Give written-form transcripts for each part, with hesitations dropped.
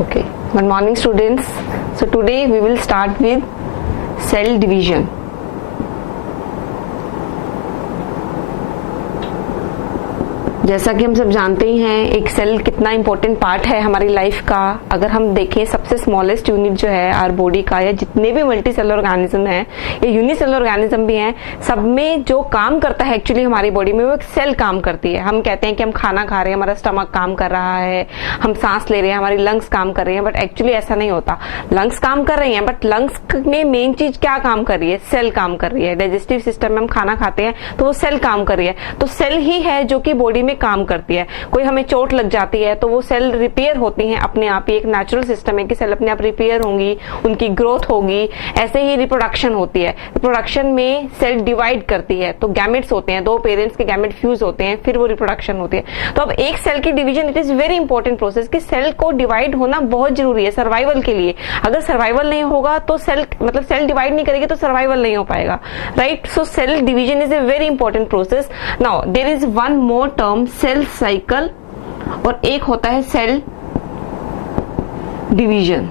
Okay, good morning students. So today we will start with cell division. जैसा कि हम सब जानते ही हैं एक सेल कितना इंपॉर्टेंट पार्ट है हमारी लाइफ का। अगर हम देखें सबसे स्मॉलेस्ट यूनिट जो है आर बॉडी का, या जितने भी मल्टी सेलुलर ऑर्गेनिज्म हैं या यूनिसेलुलर ऑर्गेनिज्म भी हैं, सब में जो काम करता है एक्चुअली हमारी बॉडी में वो एक सेल काम करती है। हम कहते हैं कि हम खाना खा रहे हैं, हमारा स्टमक काम कर रहा है, हम सांस ले रहे हैं, हमारी लंग्स काम कर रही हैं, बट एक्चुअली ऐसा नहीं होता। लंग्स काम कर रही हैं बट लंग्स में मेन चीज क्या काम कर रही है? सेल काम कर रही है। डाइजेस्टिव सिस्टम में हम खाना खाते हैं तो वो सेल काम कर रही है। तो सेल ही है जो कि बॉडी में काम करती है। कोई हमें चोट लग जाती है तो वो सेल रिपेयर होती हैं अपने आप ही। एक नेचुरल सिस्टम है कि सेल अपने आप रिपेयर होंगी, उनकी ग्रोथ होगी। ऐसे ही रिप्रोडक्शन होती है। रिप्रोडक्शन में सेल डिवाइड करती है तो गैमेट्स होते हैं, दो पेरेंट्स के गैमेट फ्यूज होते हैं, फिर वो रिप्रोडक्शन होती है। तो अब एक सेल की division, it is very important process कि सेल को डिवाइड होना बहुत जरूरी है सर्वाइवल के लिए। अगर सर्वाइवल नहीं होगा तो सेल सेल डिवाइड नहीं करेगी तो सर्वाइवल नहीं हो पाएगा, right? So cell division is a very important process. Now there is one more term, cell cycle, और एक होता है सेल डिवीजन।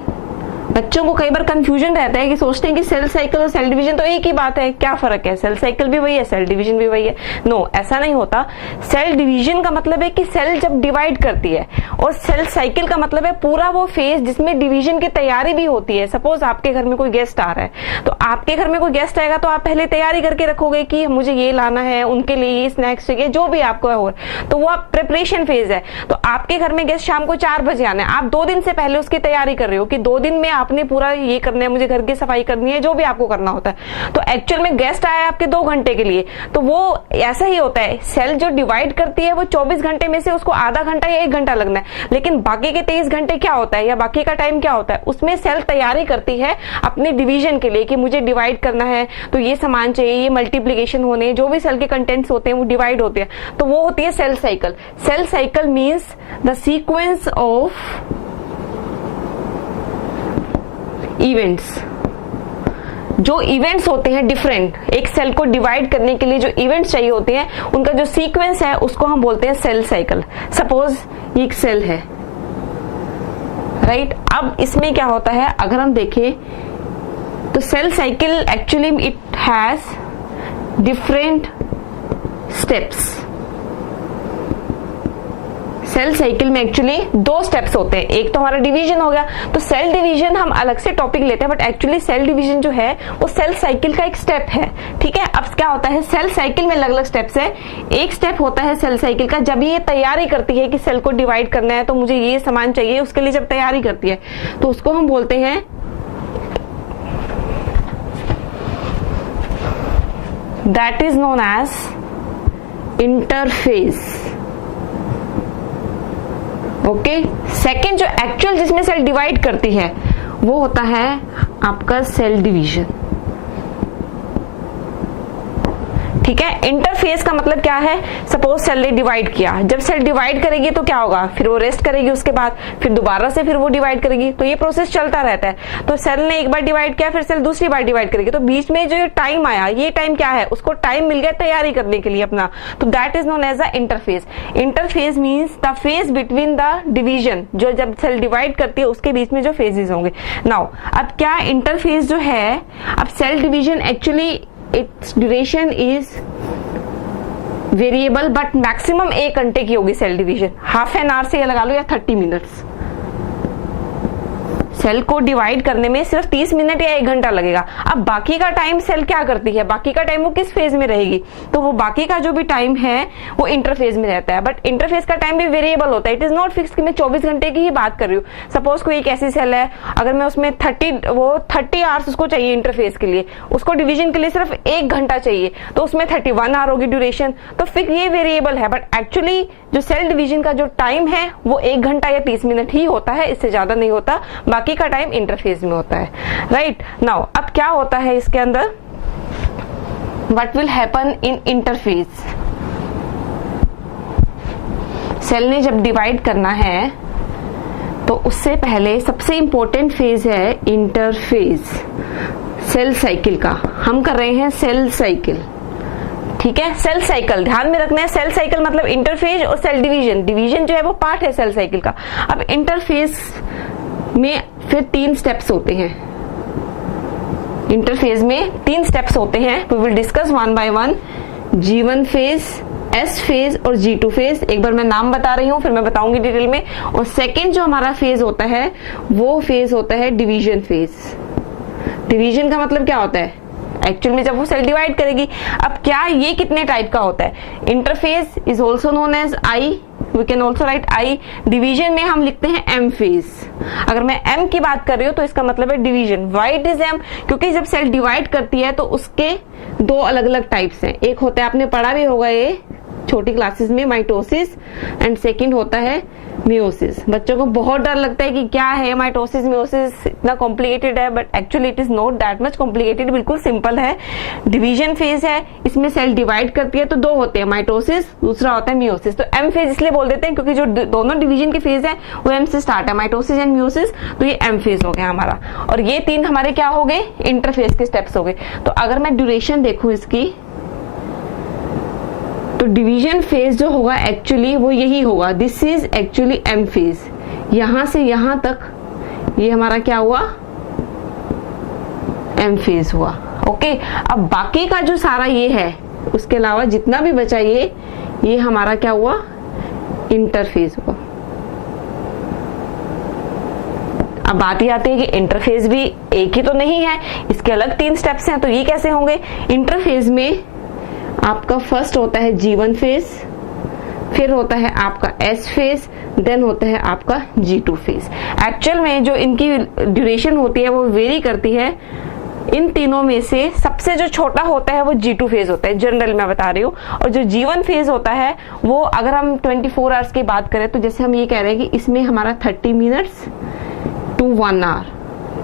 बच्चों को कई बार कंफ्यूजन रहता है कि सोचते हैं कि सेल साइकिल और सेल डिवीजन तो एक ही बात है, क्या फर्क है? सेल साइकिल भी वही है, सेल डिवीजन भी वही है। नो, ऐसा नहीं होता। सेल डिवीजन का मतलब है कि सेल जब डिवाइड करती है, और सेल साइकिल का मतलब है पूरा वो फेज जिसमें डिवीजन की तैयारी भी होती है। सपोज आपके घर में कोई गेस्ट आ रहा है, तो आपके घर में कोई गेस्ट आएगा तो आप पहले तैयारी करके रखोगे कि मुझे ये लाना है, उनके लिए ये स्नैक्स चाहिए, जो भी आपको है, तो वो आप प्रिपरेशन फेज है। तो आपके घर में गेस्ट शाम को 4 बजे आना है, आप 2 दिन से पहले उसकी तैयारी कर रहे हो कि 2 दिन में आपने पूरा ये करना है, मुझे घर की सफाई करनी है, जो भी आपको करना होता है। तो एक्चुअल में गेस्ट आया आपके 2 घंटे के लिए, तो वो ऐसा ही होता है। सेल जो डिवाइड करती है वो 24 घंटे में से उसको आधा घंटा या 1 घंटा लगना है, लेकिन बाकी के 23 घंटे क्या होता है या बाकी का टाइम क्या होता है? उसमें सेल तैयारी करती है अपने डिवीजन के लिए कि मुझे डिवाइड करना है तो ये सामान चाहिए, ये मल्टीप्लीकेशन होने, जो भी सेल के कंटेंट्स होते हैं वो डिवाइड होते हैं। तो वो होती है cell cycle. Cell cycle means the sequence of events. जो इवेंट्स होते हैं डिफरेंट, एक सेल को डिवाइड करने के लिए जो इवेंट्स चाहिए होते हैं, उनका जो सीक्वेंस है उसको हम बोलते हैं सेल साइकिल। सपोज ये एक सेल है, राइट? अब इसमें क्या होता है अगर हम देखें तो cell cycle actually it has different steps. Cell cycle में एक्चुअली 2 स्टेप्स होते हैं। एक तो हमारा डिवीजन हो गया, तो सेल डिवीजन हम अलग से टॉपिक लेते हैं, बट एक्चुअली सेल डिवीजन जो है वो सेल साइकिल का एक स्टेप है, ठीक है? अब क्या होता है, सेल साइकिल में अलग अलग स्टेप्स है। एक स्टेप होता है सेल साइकिल का जब ये तैयारी करती है कि सेल को डिवाइड करना है तो मुझे ये सामान चाहिए, उसके लिए जब तैयारी करती है तो उसको हम बोलते हैं that is known as interphase. Okay, second जो एक्चुअल जिसमें सेल डिवाइड करती है वो होता है आपका सेल डिवीजन, ठीक है? इंटरफेस का मतलब क्या है? सपोज सेल ने डिवाइड किया, जब सेल डिवाइड करेगी तो क्या होगा, फिर वो रेस्ट करेगी, उसके बाद फिर दोबारा से फिर वो डिवाइड करेगी, तो ये प्रोसेस चलता रहता है। तो सेल ने एक बार डिवाइड किया, फिर सेल दूसरी बार डिवाइड करेगी, तो बीच में जो टाइम आया, ये टाइम क्या है? उसको टाइम मिल गया तैयारी करने के लिए अपना, तो that is known as a interphase. Interphase means the phase between the division, जो जब सेल डिवाइड करती है उसके बीच में जो फेजेस होंगे। नाउ अब क्या इंटरफेस जो है, अब cell division actually its duration is variable but maximum 1 घंटे की होगी cell division. Half an hour से ये लगा लो या 30 मिनट्स। सेल को डिवाइड करने में सिर्फ 30 मिनट या 1 घंटा लगेगा। अब बाकी का टाइम सेल क्या करती है, बाकी का टाइम वो किस फेज में रहेगी? तो वो बाकी का जो भी टाइम है वो इंटरफेज में रहता है। बट इंटरफेज का टाइम भी वेरिएबल होता है, इट इज नॉट फिक्स कि मैं 24 घंटे की ही बात कर रही हूँ। सपोज कोई एक ऐसी सेल है, अगर मैं उसमें 30 आवर्स उसको चाहिए इंटरफेज के लिए, उसको डिवीजन के लिए सिर्फ 1 घंटा चाहिए, तो उसमें 31 आवर होगी ड्यूरेशन। तो फिर ये वेरिएबल है, बट एक्चुअली जो सेल डिवीजन का जो टाइम है वो 1 घंटा या 30 मिनट ही होता है, इससे ज्यादा नहीं होता। बाकी का टाइम इंटरफेस में होता है, राइट? नाउ अब क्या होता है इसके अंदर, what will happen in interphase? Cell ने जब डिवाइड करना है तो उससे पहले सबसे इंपॉर्टेंट फेज है इंटरफेज सेल साइकिल का। हम कर रहे हैं सेल साइकिल, ठीक है? सेल साइकिल ध्यान में रखना है। सेल साइकिल मतलब इंटरफेज और सेल डिवीजन। डिवीजन जो है वो पार्ट है सेल साइकिल का। अब इंटरफेज में फिर 3 स्टेप्स होते हैं, इंटरफेज में 3 स्टेप्स होते हैं। We will discuss one by one, G1 phase, S phase और G2 फेज। एक बार मैं नाम बता रही हूँ, फिर मैं बताऊंगी डिटेल में। और सेकेंड जो हमारा फेज होता है वो फेज होता है डिवीजन फेज। डिवीजन का मतलब क्या होता है? एक्चुअल में जब वो सेल डिवाइड करेगी। अब क्या ये कितने टाइप का होता है? Interphase is also known as I, we can also write I। Division में हम लिखते हैं M फेज। अगर मैं M की बात कर रही हूँ तो इसका मतलब है division. Why it is M? क्योंकि जब सेल डिवाइड करती है तो उसके 2 अलग अलग टाइप्स हैं। एक होता है, आपने पढ़ा भी होगा ये छोटी क्लासेस में, माइटोसिस, एंड सेकंड होता है मियोसिस। बच्चों को बहुत डर लगता है कि क्या है माइटोसिस, मियोसिस, इतना कॉम्प्लिकेटेड है, but actually it is not that much complicated, बिल्कुल सिंपल है। डिवीजन फेज है, इसमें सेल डिवाइड करती है तो 2 होते हैं, माइटोसिस, दूसरा होता है मियोसिस। तो M फेज इसलिए बोल देते हैं क्योंकि जो दोनों डिवीजन के फेज है वो M से स्टार्ट है, माइटोसिस एंड मियोसिस, तो ये M फेज हो गया हमारा। और ये 3 हमारे क्या हो गए? इंटरफेज के स्टेप्स हो गए। तो अगर मैं ड्यूरेशन देखूं इसकी, तो डिवीजन फेज जो होगा एक्चुअली वो यही होगा, this is actually M phase. यहां से यहां तक ये हमारा क्या हुआ? M फेज हुआ। ओके, अब बाकी का जो सारा ये है, उसके अलावा जितना भी बचा ये हमारा क्या हुआ? इंटरफेज हुआ। अब बात ये आती है कि इंटरफेज भी एक ही तो नहीं है, इसके अलग 3 स्टेप्स हैं, तो ये कैसे होंगे? इंटरफेज में आपका फर्स्ट होता है G1 फेज, फिर होता है आपका S फेज, देन होता है आपका G2 फेज। एक्चुअल में जो इनकी ड्यूरेशन होती है वो वेरी करती है। इन तीनों में से सबसे जो छोटा होता है वो G2 फेज होता है, जनरल मैं बता रही हूँ। और जो G1 फेज होता है वो, अगर हम 24 आवर्स की बात करें तो जैसे हम ये कह रहे हैं कि इसमें हमारा 30 मिनट्स to 1 आवर,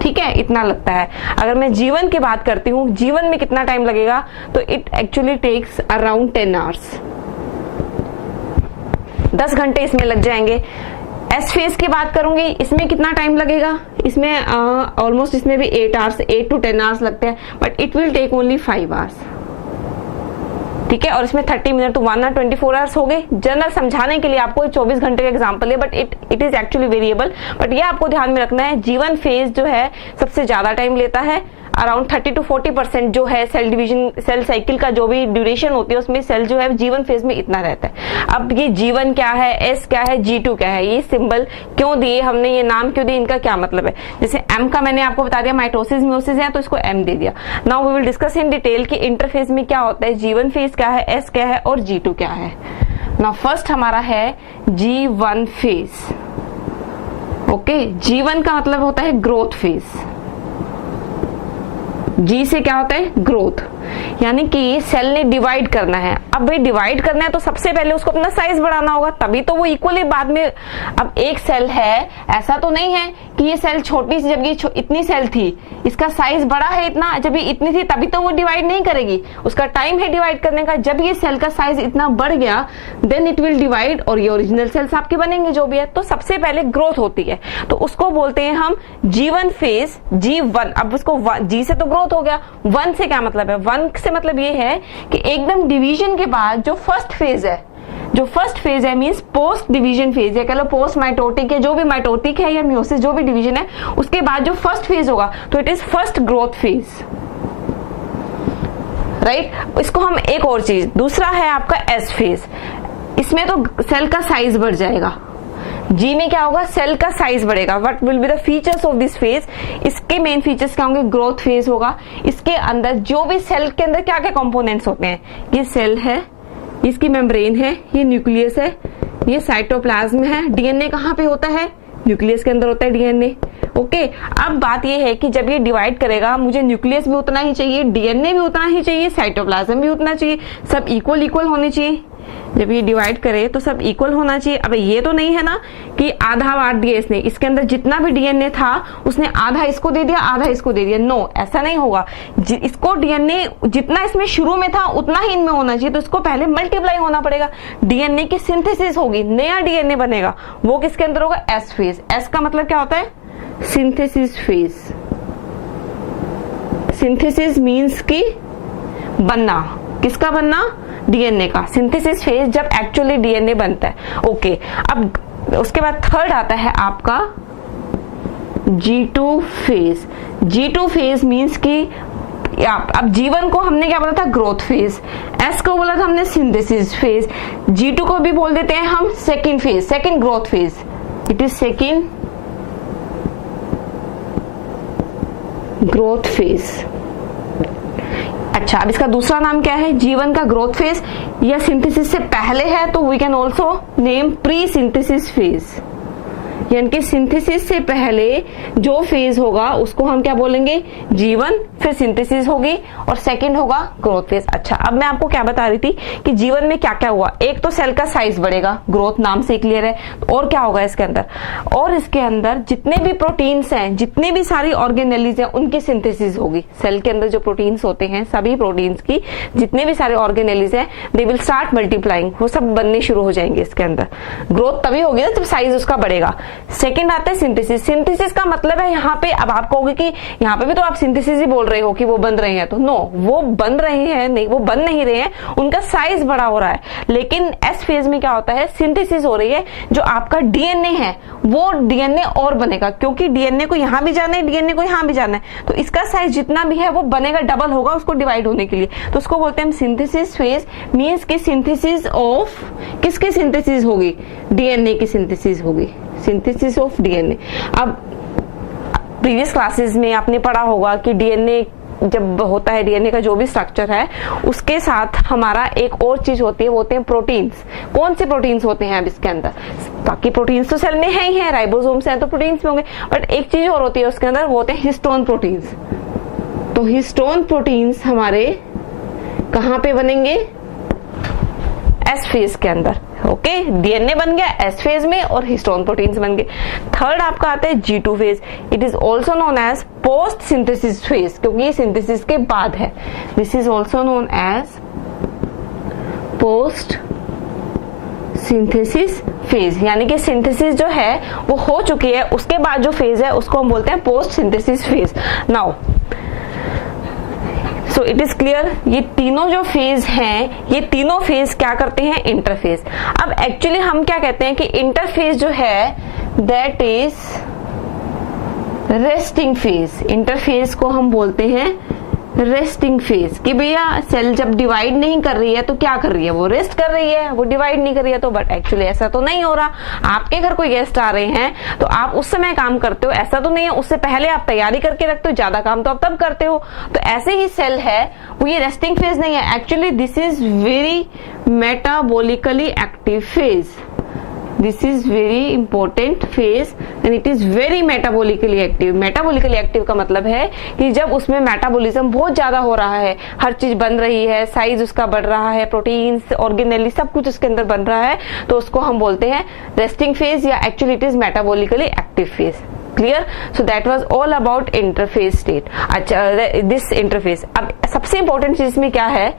ठीक है, इतना लगता है। अगर मैं G1 की बात करती हूँ, G1 में कितना टाइम लगेगा? तो it actually takes around 10 hours, 10 घंटे इसमें लग जाएंगे। S फेज की बात करूंगी, इसमें कितना टाइम लगेगा? इसमें ऑलमोस्ट इसमें भी 8 आवर्स, 8 to 10 आवर्स लगते हैं, but it will take only 5 hours, ठीक है। और इसमें 30 मिनट तो 1 आवर 24 आवर्स हो गए। जनरल समझाने के लिए आपको 24 घंटे का एग्जांपल है, but it is actually variable. But ये आपको ध्यान में रखना है, G1 फेज जो है सबसे ज्यादा टाइम लेता है, अराउंड 30 to 40% जो है सेल डिवीजन, सेल साइकिल का जो भी ड्यूरेशन होती है उसमें सेल जो है G1 फेज में इतना रहता है। अब ये G1 क्या है, S क्या है, G2 क्या है, ये सिंबल क्यों दिए हमने, ये नाम क्यों दिए, इनका क्या मतलब है? जैसे M का मैंने आपको बता दिया, माइटोसिस मियोसिस है तो इसको M दे दिया। Now we will discuss in detail कि इंटरफेज में क्या होता है, G1 फेज क्या है, S क्या है और G2 क्या है। नाउ फर्स्ट हमारा है G1 फेज। ओके, G1 का मतलब होता है ग्रोथ फेज। G से क्या होता है? ग्रोथ, यानी कि सेल ने डिवाइड करना है। अब भाई डिवाइड करना है तो सबसे पहले उसको अपना साइज बढ़ाना होगा, तभी तो वो इक्वली बाद में। अब एक सेल है, ऐसा तो नहीं है कि ये सेल छोटी सी, जब ये इतनी सेल थी, इसका साइज बड़ा है इतना, जब ये इतनी थी तभी तो वो डिवाइड नहीं करेगी, उसका टाइम है डिवाइड करने का। जब ये सेल का साइज इतना बढ़ गया देन इट विल डिवाइड, और ये ओरिजिनल सेल्स आपके बनेंगे जो भी है। तो सबसे पहले ग्रोथ होती है, तो उसको बोलते हैं हम G1 फेज, G1। अब उसको G से तो ग्रोथ हो गया, 1 से क्या मतलब है? 1 से मतलब ये है कि एकदम डिवीजन के बाद जो फर्स्ट फेज है, जो फर्स्ट फेज है मींस पोस्ट डिवीजन फेज, या कह लो पोस्ट माइटोटिक है, जो भी माइटोटिक है या मियोसिस जो भी डिवीजन है, उसके बाद जो फर्स्ट फेज होगा तो it is first growth phase, right. इसको हम एक और चीज, दूसरा है आपका S फेज। इसमें तो सेल का साइज बढ़ जाएगा। G में क्या होगा? सेल का साइज बढ़ेगा। What will be the features of this phase? इसके मेन फीचर्स क्या होंगे? ग्रोथ फेज होगा। इसके अंदर जो भी सेल के अंदर क्या क्या कंपोनेंट्स होते हैं, ये सेल है, इसकी मेम्ब्रेन है, ये न्यूक्लियस है, ये साइटोप्लाज्म है। डीएनए कहाँ पे होता है? न्यूक्लियस के अंदर होता है डीएनए। ओके, अब बात ये है कि जब ये डिवाइड करेगा, मुझे न्यूक्लियस भी उतना ही चाहिए, डीएनए भी उतना ही चाहिए, साइटोप्लाज्म भी उतना चाहिए, सब इक्वल इक्वल होने चाहिए। जब ये डिवाइड करे तो सब इक्वल होना चाहिए। अब ये तो नहीं है ना कि आधा बांट दिया इसने, इसके अंदर जितना भी डीएनए था उसने आधा इसको दे दिया, आधा इसको दे दिया। नो, ऐसा नहीं होगा। इसको डीएनए जितना इसमें शुरू में था उतना ही इनमें होना चाहिए, तो इसको पहले मल्टीप्लाई होना पड़ेगा। डीएनए की सिंथेसिस होगी, नया डीएनए बनेगा, वो किसके अंदर होगा? S phase. एस का मतलब क्या होता है? Synthesis phase. सिंथेसिस मीन्स की बनना, किसका बनना? डीएनए का। सिंथेसिस फेज जब एक्चुअली डीएनए बनता है। ओके, अब उसके बाद थर्ड आता है आपका G2 phase. G2 phase means कि अब जीवन को हमने क्या बोला था, ग्रोथ फेज। एस को बोला था हमने सिंथेसिस फेज। G2 को भी बोल देते हैं हम second phase, second growth phase. It is second growth phase. अच्छा, अब इसका दूसरा नाम क्या है, जीवन का ग्रोथ फेज या सिंथेसिस से पहले है तो we can also name pre synthesis phase, यानी कि सिंथेसिस से पहले जो फेज होगा उसको हम क्या बोलेंगे, जीवन, फिर सिंथेसिस होगी और सेकंड होगा ग्रोथ फेज। अच्छा, अब मैं आपको क्या बता रही थी कि जीवन में क्या क्या हुआ। एक तो सेल का साइज बढ़ेगा, ग्रोथ नाम से क्लियर है। और क्या होगा इसके अंदर, और इसके अंदर जितने भी प्रोटीन्स हैं, जितने भी सारी ऑर्गेनेलीज हैं, उनकी सिंथेसिस होगी। सेल के अंदर जो प्रोटीन्स होते हैं, सभी प्रोटीन्स की जितने भी सारे ऑर्गेनेलीज हैं, दे विल स्टार्ट मल्टीप्लाइंग, वो सब बनने शुरू हो जाएंगे इसके अंदर। ग्रोथ तभी होगी ना जब साइज उसका बढ़ेगा। सेकेंड आता है सिंथेसिस। सिंथेसिस का मतलब है यहाँ पे, अब आप कहोगे कि यहाँ पे भी तो आप सिंथेसिस ही बोल रहे हो कि वो बन रहे हैं, तो नो, वो बन रहे हैं नहीं, वो बन नहीं रहे हैं, उनका साइज बड़ा हो रहा है। लेकिन एस फेज में क्या होता है, सिंथेसिस हो रही है। जो आपका डीएनए है वो डीएनए और बनेगा, क्योंकि डीएनए को यहाँ भी जाना है, डीएनए को यहाँ भी जाना है, तो इसका साइज जितना भी है वो बनेगा, डबल होगा उसको डिवाइड होने के लिए। तो उसको बोलते हैं सिंथेसिस फेज। मीन्स की सिंथेसिस ऑफ, किसकी सिंथेसिस होगी, डीएनए की सिंथेसिस होगी, सिंथेसिस ऑफ डीएनए। अब प्रीवियस क्लासेस में आपने पढ़ा होगा कि डीएनए जब होता है, डीएनए का जो भी स्ट्रक्चर है उसके साथ हमारा एक और चीज होती है, वो होते हैं प्रोटीन्स। कौन से प्रोटीन्स होते हैं अब इसके अंदर, बाकी प्रोटीन्स तो सेल में है ही है, राइबोसोम्स हैं तो प्रोटीन्स में होंगे, बट एक चीज और होती है उसके अंदर, वो होते हैं हिस्टोन प्रोटीन्स। तो हिस्टोन प्रोटीन्स हमारे कहां पे बनेंगे, एस फेज के अंदर। ओके, डीएनए बन गया एस फेज में और हिस्टोन प्रोटीन्स बन गए। थर्ड आपका आता है G2 phase. It is also known as post synthesis phase, क्योंकि ये सिंथेसिस के बाद है। This is also known as post synthesis phase, यानी कि सिंथेसिस जो है वो हो चुकी है, उसके बाद जो फेज है उसको हम बोलते हैं post synthesis phase. Now so it is clear, ये तीनों जो फेज हैं, ये तीनों फेज क्या करते हैं, इंटरफेज। अब एक्चुअली हम क्या कहते हैं कि इंटरफेज जो है that is resting phase. Interphase को हम बोलते हैं रेस्टिंग फेज, कि भैया सेल जब डिवाइड नहीं कर रही है तो क्या कर रही है, वो रेस्ट कर रही है, वो डिवाइड नहीं कर रही है। तो बट एक्चुअली ऐसा तो नहीं हो रहा। आपके घर कोई गेस्ट आ रहे हैं तो आप उस समय काम करते हो, ऐसा तो नहीं है उससे पहले आप तैयारी करके रखते हो, ज्यादा काम तो आप तब करते हो। तो ऐसे ही सेल है वो, ये रेस्टिंग फेज नहीं है। Actually this is very metabolically active phase. This is very important phase and it is very metabolically active. Metabolically active का मतलब है कि जब उसमें मेटाबॉलिज्म बहुत ज्यादा हो रहा है, हर चीज बन रही है, साइज उसका बढ़ रहा है, प्रोटीन्स, ऑर्गेनेली सब कुछ उसके अंदर बन रहा है, तो उसको हम बोलते हैं रेस्टिंग फेज या actually it is metabolically active phase. Clear? So that was all about interphase state. अच्छा, दिस इंटरफेज। अब सबसे इंपॉर्टेंट चीज में क्या है,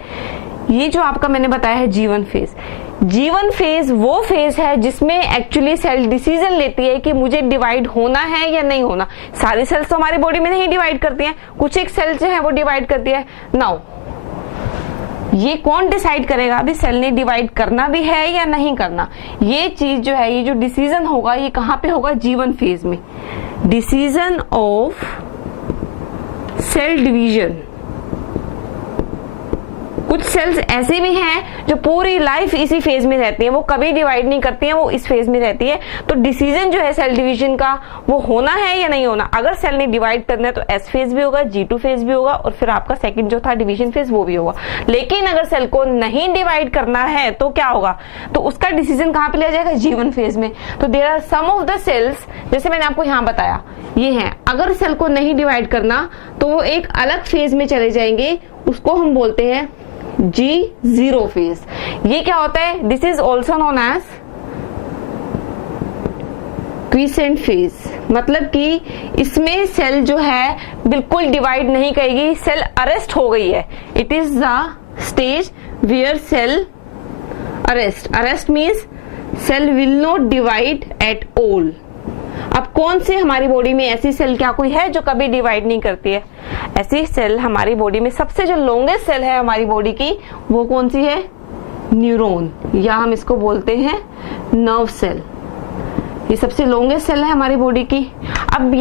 ये जो आपका मैंने बताया है जीवन फेज। जीवन फेज वो फेज है जिसमें एक्चुअली सेल डिसीजन लेती है कि मुझे डिवाइड होना है या नहीं होना। सारी सेल्स तो हमारी बॉडी में नहीं डिवाइड करती हैं, कुछ एक सेल जो है वो डिवाइड करती है। नाउ ये कौन डिसाइड करेगा अभी सेल ने डिवाइड करना भी है या नहीं करना, ये चीज जो है, ये जो डिसीजन होगा ये कहां पे होगा, जीवन फेज में। Decision of cell division. कुछ सेल्स ऐसे भी हैं जो पूरी लाइफ इसी फेज में रहती हैं, वो कभी डिवाइड नहीं करती हैं, वो इस फेज में रहती है। तो डिसीजन जो है सेल डिवीजन का वो होना है या नहीं होना। अगर सेल ने डिवाइड करना है तो एस फेज भी होगा, G2 फेज भी होगा और फिर आपका सेकंड जो था डिवीजन फेज वो भी होगा। लेकिन अगर सेल को नहीं डिवाइड करना है तो क्या होगा, तो उसका डिसीजन कहां पे लिया जाएगा, जीवन फेज में। तो there are some of the cells, जैसे मैंने आपको यहां बताया ये है, अगर सेल को नहीं डिवाइड करना तो वो एक अलग फेज में चले जाएंगे, उसको हम बोलते हैं G0 फेज। ये क्या होता है, this is also known as quiescent phase. मतलब कि इसमें सेल जो है बिल्कुल डिवाइड नहीं करेगी, सेल अरेस्ट हो गई है। It is the stage where cell arrest means cell will not divide at all. अब कौन सी हमारी बॉडी में ऐसी सेल क्या कोई है जो कभी डिवाइड नहीं करती है? ऐसी सेल हमारी बॉडी में सबसे जो लॉन्गेस्ट सेल है हमारी बॉडी की, वो कौन सी है, न्यूरॉन, या हम इसको बोलते हैं नर्व सेल। ये सबसे लॉन्गेस्ट सेल है हमारी बॉडी की। अब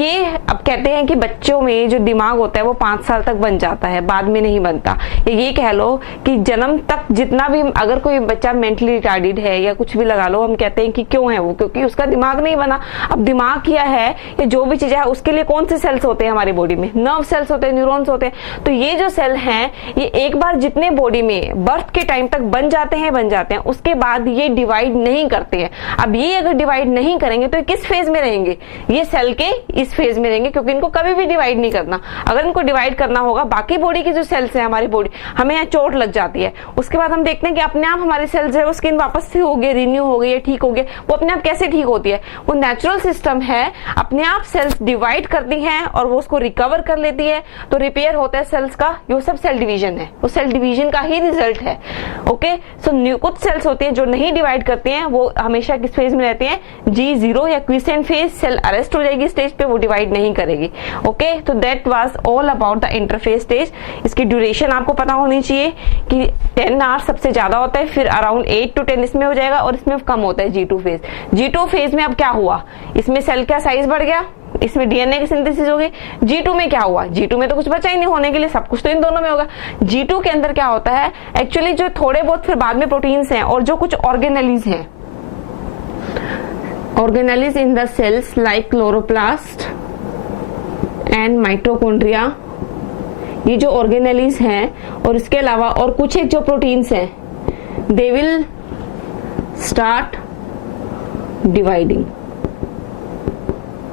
कहते हैं कि बच्चों में जो दिमाग होता है वो 5 साल तक बन जाता है, बाद में नहीं बनता। ये कह लो कि जन्म तक जितना भी, अगर कोई बच्चा मेंटली रिटार्डेड है या कुछ भी लगा लो, हम कहते हैं कि क्यों है वो, क्योंकि उसका दिमाग नहीं बना। अब दिमाग क्या है, ये जो भी चीजें है उसके लिए कौन से सेल्स होते हैं हमारी बॉडी में? नर्व सेल्स होते हैं, न्यूरॉन्स होते हैं। तो ये जो सेल हैं ये एक बार जितने बॉडी में बर्थ के टाइम तक बन जाते हैं, उसके बाद ये डिवाइड नहीं करते हैं। अब ये अगर डिवाइड नहीं करेंगे तो किस फेज में रहेंगे? ये सेल के इस फेज में रहेंगे, क्योंकि इनको कभी भी डिवाइड नहीं करना। अगर इनको डिवाइड करना होगा, बाकी बॉडी की जो सेल्स है हमारी बॉडी, हमें यहाँ चोट लग जाती है, उसके बाद हम देखते हैं कि अपने आप हमारी सेल्स है वो स्किन वापस से हो गई, रिन्यू हो गई है, ठीक हो गया। वो अपने आप कैसे ठीक होती है? वो नेचुरल सिस्टम है, अपने आप सेल्स डिवाइड करती हैं और वो उसको रिकवर कर लेती है, तो रिपेयर होता है सेल्स का। ये सब सेल डिवीजन है, वो सेल डिवीजन का ही रिजल्ट है। ओके, सो कुछ सेल्स होती हैं जो नहीं डिवाइड करती हैं, वो हमेशा किस फेज में रहती हैं? G0 या क्विसेंट फेज। सेल अरेस्ट हो जाएगी स्टेज पे, वो डिवाइड नहीं करेगी। ओके, तो that was all about the interphase stage. इसकी ड्यूरेशन आपको पता होनी चाहिए कि 10 आवर्स सबसे ज्यादा होता है, फिर अराउंड 8 to 10 इसमें हो जाएगा, और इसमें कम होता है G2 फेज। G2 फेज में अब क्या हुआ? इसमें सेल का साइज बढ़ गया, इसमें डीएनए की सिंथेसिस होगी। G2 में क्या हुआ? G2 में तो कुछ बचा ही नहीं होने के लिए, सब कुछ तो इन दोनों में होगा। G2 के अंदर क्या होता है एक्चुअली, जो थोड़े बहुत फिर बाद में प्रोटीन्स हैं और जो कुछ ऑर्गेनेलीज हैं, organelles in the cells like chloroplast and mitochondria, ये जो organelles हैं और इसके अलावा और कुछ एक जो प्रोटीन्स हैं, they will start dividing।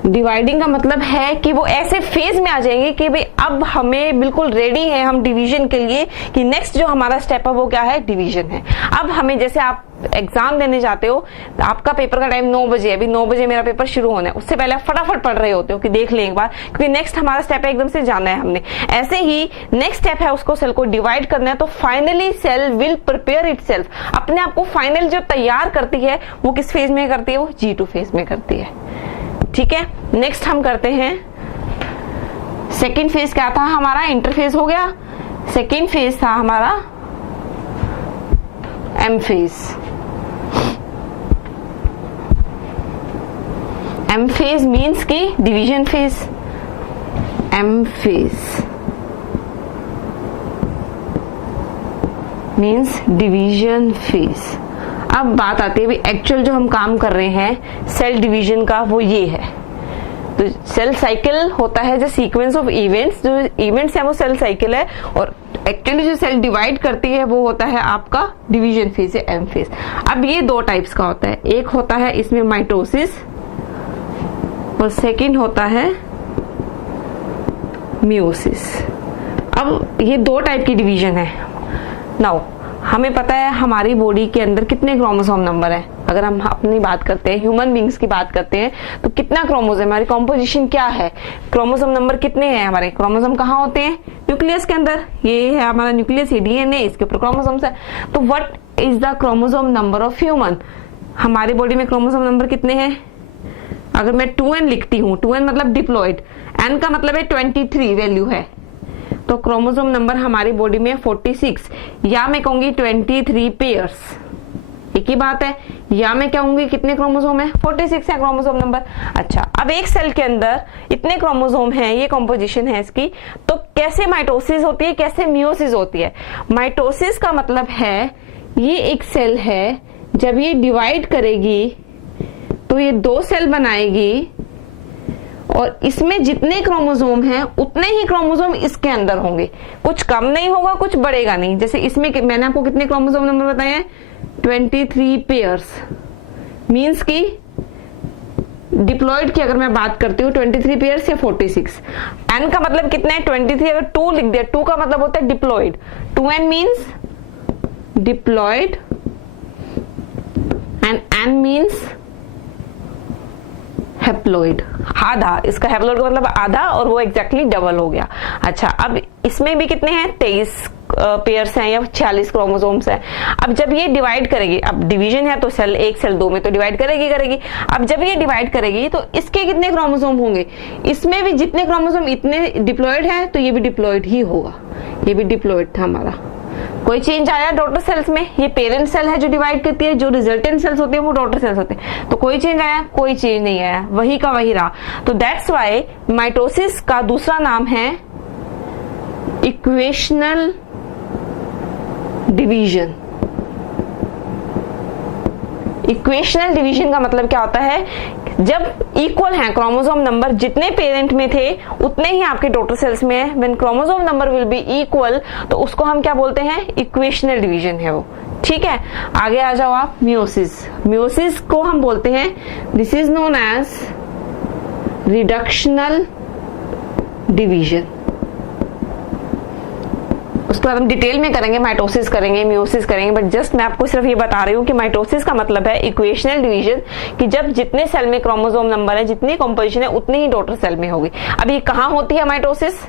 Dividing का मतलब है कि वो ऐसे फेज में आ जाएंगे कि भाई अब हमें बिल्कुल रेडी है हम डिवीजन के लिए, कि नेक्स्ट जो हमारा स्टेप है वो क्या है? डिवीजन है। अब हमें, जैसे आप एग्जाम देने जाते हो, आपका पेपर का टाइम 9 बजे है, अभी 9 बजे मेरा पेपर शुरू होना है, उससे पहले आप फटाफट पढ़ रहे होते हो कि देख लें एक बार, क्योंकि नेक्स्ट हमारा स्टेप है एकदम से जाना है हमने। ऐसे ही नेक्स्ट स्टेप है उसको, सेल को डिवाइड करना है। तो finally cell will prepare itself, अपने आप को फाइनल जो तैयार करती है वो किस फेज में करती है? वो G2 फेज में करती है। ठीक है, नेक्स्ट हम करते हैं सेकेंड फेज। क्या था हमारा? इंटरफेज हो गया। सेकेंड फेज था हमारा M phase. M phase means की division phase. M phase means division phase. अब बात आती है एक्चुअल जो हम काम कर रहे हैं सेल डिवीजन का, वो ये है। तो सेल साइकिल होता है जो सीक्वेंस ऑफ इवेंट्स, जो इवेंट्स है वो सेल साइकिल है, और एक्चुअली जो सेल डिवाइड करती है वो होता है आपका डिवीजन फेज या M फेज। अब ये 2 टाइप्स का होता है, एक होता है इसमें माइटोसिस और सेकंड होता है मियोसिस। अब ये 2 टाइप की डिवीजन है। नाउ हमें पता है हमारी बॉडी के अंदर कितने क्रोमोसोम नंबर है। अगर हम अपनी बात करते हैं, ह्यूमन बींग्स की बात करते हैं, तो कितना क्रोमोसोम, हमारी कॉम्पोजिशन क्या है, क्रोमोसोम नंबर कितने हैं हमारे? क्रोमोसोम कहाँ होते हैं? न्यूक्लियस के अंदर। ये है हमारा न्यूक्लियस, ये डीएनए, इसके ऊपर क्रोमोसोम्स है। तो what is the chromosome number of human? हमारी बॉडी में क्रोमोसोम नंबर कितने हैं? अगर मैं 2n लिखती हूँ, 2n मतलब डिप्लॉयड, n का मतलब है 23 वैल्यू है, तो क्रोमोसोम नंबर हमारी बॉडी में 46, या मैं कहूंगी 23 पेयर्स, एक ही बात है। या मैं कहूंगी कितने क्रोमोसोम है? 46 है क्रोमोसोम नंबर। अच्छा, अब एक सेल के अंदर इतने क्रोमोसोम हैं, ये कॉम्पोजिशन है इसकी, तो कैसे माइटोसिस होती है, कैसे मियोसिस होती है? माइटोसिस का मतलब है ये एक सेल है, जब ये डिवाइड करेगी तो ये 2 सेल बनाएगी, और इसमें जितने क्रोमोसोम हैं उतने ही क्रोमोसोम इसके अंदर होंगे, कुछ कम नहीं होगा, कुछ बढ़ेगा नहीं। जैसे इसमें मैंने आपको कितने क्रोमोसोम नंबर बताए हैं? 23 पेयर्स। मींस की डिप्लॉयड की अगर मैं बात करती हूँ 23 पेयर्स या 46। एन का मतलब कितना है? 23। अगर 2 लिख दिया, 2 का मतलब होता है diploid. 2n means diploid and n means haploid, आधा। इसका हैप्लॉइड का मतलब आधा, और वो एग्जैक्टली डबल हो गया। अच्छा, अब इसमें भी कितने हैं? 23 पेयर्स हैं या 46 क्रोमोसोम्स हैं। अब जब ये डिवाइड करेगी, अब डिवीजन है तो सेल 1 सेल 2 में तो डिवाइड करेगी। अब जब ये डिवाइड करेगी तो इसके कितने क्रोमोसोम होंगे? इसमें भी जितने क्रोमोसोम इतने डिप्लॉयड है, तो ये भी डिप्लॉयड ही होगा। ये भी डिप्लॉयड था हमारा। कोई चेंज आया डॉटर सेल्स में? ये पेरेंट सेल है जो डिवाइड करती है, जो रिजल्टेंट सेल्स होते हैं वो डॉटर सेल्स होते हैं। तो कोई चेंज आया? कोई चेंज नहीं आया, वही का वही रहा। तो दैट्स वाई माइटोसिस का दूसरा नाम है इक्वेशनल डिवीजन। इक्वेशनल डिवीजन का मतलब क्या होता है? जब इक्वल है क्रोमोसोम नंबर, जितने पेरेंट में थे उतने ही आपके डॉटर सेल्स में है, when chromosome number will be equal, तो उसको हम क्या बोलते हैं? इक्वेशनल डिवीजन है वो। ठीक है, आगे आ जाओ आप। मियोसिस, मियोसिस को हम बोलते हैं, this is known as reductional division. उसके बाद हम डिटेल में करेंगे, माइटोसिस करेंगे, मियोसिस करेंगे, बट जस्ट मैं आपको सिर्फ ये बता रही हूँ कि माइटोसिस का मतलब है इक्वेशनल डिवीजन, कि जब जितने सेल में क्रोमोसोम नंबर है, जितनी कॉम्पोजिशन है, उतनी ही डॉटर सेल में होगी। अब ये कहाँ होती है माइटोसिस?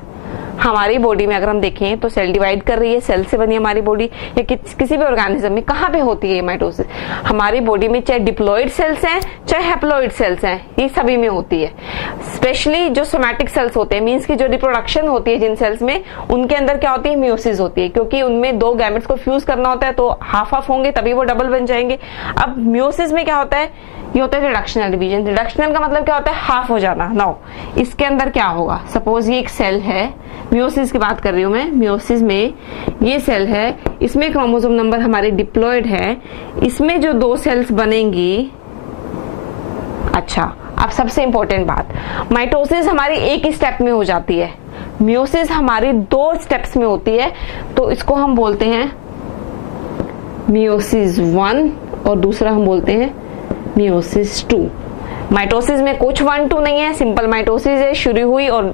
हमारी बॉडी में अगर हम देखें तो सेल डिवाइड कर रही है, सेल से बनी हमारी बॉडी, या किसी भी ऑर्गेनिज्म में कहाँ पे होती है ये माइटोसिस? हमारी बॉडी में चाहे डिप्लॉइड सेल्स हैं चाहे हैप्लॉइड सेल्स हैं, ये सभी में होती है। स्पेशली जो सोमैटिक सेल्स होते हैं, मींस की जो रिप्रोडक्शन होती है जिन सेल्स में, उनके अंदर क्या होती है? मियोसिस होती है, क्योंकि उनमें दो गैमेट्स को फ्यूज करना होता है, तो हाफ हाफ होंगे तभी वो डबल बन जाएंगे। अब मियोसिस में क्या होता है? ये होता है रिडक्शनल डिवीजन। रिडक्शनल का मतलब क्या होता है? हाफ हो जाना। नाउ इसके अंदर क्या होगा? सपोज ये एक सेल है, मियोसिस की बात कर रही हूं मैं, मियोसिस में ये सेल है, इसमें क्रोमोसोम नंबर हमारे डिप्लॉयड है, इसमें जो दो सेल्स बनेंगी। अच्छा, अब सबसे इंपॉर्टेंट बात, माइटोसिस हमारी एक ही स्टेप में हो जाती है, मियोसिस हमारी दो स्टेप्स में होती है। तो इसको हम बोलते हैं मियोसिस 1 और दूसरा हम बोलते हैं मियोसिस 2। माइटोसिस में कुछ 1-2 नहीं है, सिंपल माइटोसिस है, शुरू हुई और